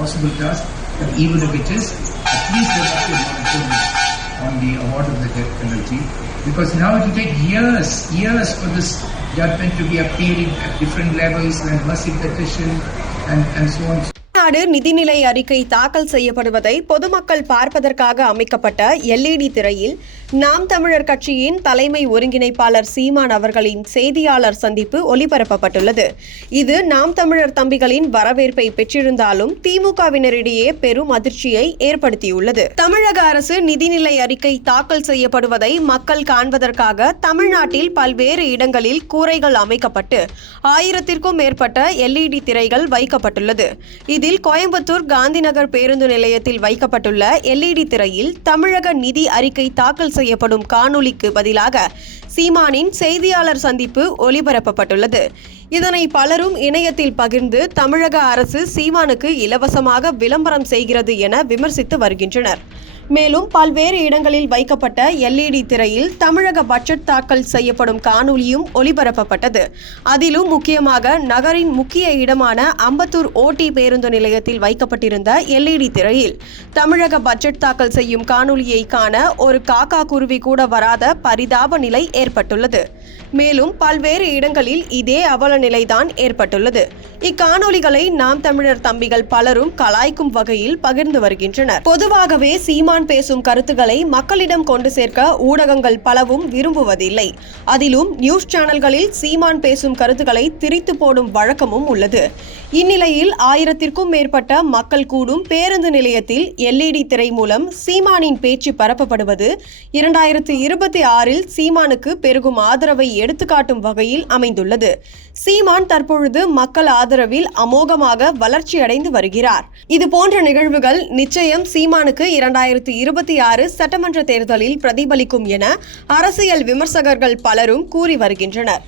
possible task, but even if it is, at least there must be a moratorium on the award of the death penalty. Because now it will take years, years for this judgment to be appealed at different levels and mercy petition and, and so on. Tamil Nadu நிதிநிலை அறிக்கை தாக்கல் செய்யப்படுவதை பொதுமக்கள் பார்ப்பதற்காக அமைக்கப்பட்ட LED திரையில் நாம் தமிழர் கட்சியின் தலைமை ஒருங்கிணைப்பாளர் சீமான் அவர்களின் செய்தியாளர் சந்திப்பு ஒளிபரப்பப்பட்டுள்ளது. இது நாம் தமிழர் தம்பிகளின் வரவேற்பை பெற்றிருந்தாலும் திமுகவினரிடையே பெரும் அதிர்ச்சியை ஏற்படுத்தியுள்ளது. தமிழக அரசு நிதிநிலை அறிக்கை தாக்கல் செய்யப்படுவதை மக்கள் காண்பதற்காக தமிழ்நாட்டில் பல்வேறு இடங்களில் கூரைகள் அமைக்கப்பட்டு ஆயிரத்திற்கும் மேற்பட்ட எல்இடி திரைகள் வைக்கப்பட்டுள்ளது. இதில் கோயம்புத்தூர் காந்திநகர் பேருந்து நிலையத்தில் வைக்கப்பட்டுள்ள எல்இடி திரையில் தமிழக நிதி அறிக்கை தாக்கல் செய்யப்படும் காணொளிக்கு பதிலாக சீமானின் செய்தியாளர் சந்திப்பு ஒளிபரப்பப்பட்டுள்ளது. இதனை பலரும் இணையத்தில் பகிர்ந்து தமிழக அரசு சீமானுக்கு இலவசமாக விளம்பரம் செய்கிறது என விமர்சித்து வருகின்றனர். மேலும் பல்வேறு இடங்களில் வைக்கப்பட்ட எல்இடி திரையில் தமிழக பட்ஜெட் தாக்கல் செய்யப்படும் காணொலியும் ஒளிபரப்பப்பட்டது. அதிலும் முக்கியமாக நகரின் முக்கிய இடமான அம்பத்தூர் ஓடி பேருந்து நிலையத்தில் வைக்கப்பட்டிருந்த எல்இடி திரையில் தமிழக பட்ஜெட் தாக்கல் செய்யும் காணொலியை காண ஒரு காக்கா குருவி கூட வராத பரிதாப நிலை ஏற்பட்டுள்ளது. மேலும் பல்வேறு இடங்களில் இதே அவல நிலைதான் ஏற்பட்டுள்ளது. இக்காணொலிகளை நாம் தமிழர் தம்பிகள் பலரும் கலாய்க்கும் வகையில் பகிர்ந்து வருகின்றனர். பொதுவாகவே சீமான் பேசும் கருத்துக்களை மக்களிடம் கொண்டு சேர்க்க ஊடகங்கள் பலவும் விரும்புவதில்லை. அதிலும் நியூஸ் சேனல்களில் சீமான் பேசும் கருத்துக்களை திரித்து போடும் வழக்கமும் உள்ளது. இந்நிலையில் ஆயிரத்திற்கும் மேற்பட்ட மக்கள் கூடும் பேருந்து நிலையத்தில் எல்இடி திரை மூலம் சீமானின் பேச்சு பரப்பப்படுவது இரண்டாயிரத்து இருபத்தி ஆறில் சீமானுக்கு பெருகும் ஆதரவை எடுத்துக்காட்டும் வகையில் அமைந்துள்ளது. சீமான் தற்பொழுது மக்கள் ஆதரவில் அமோகமாக வளர்ச்சியடைந்து வருகிறார். இது போன்ற நிகழ்வுகள் நிச்சயம் சீமானுக்கு இரண்டாயிரத்து இருபத்தி ஆறு சட்டமன்ற தேர்தலில் பிரதிபலிக்கும் என அரசியல் விமர்சகர்கள் பலரும் கூறி வருகின்றனர்.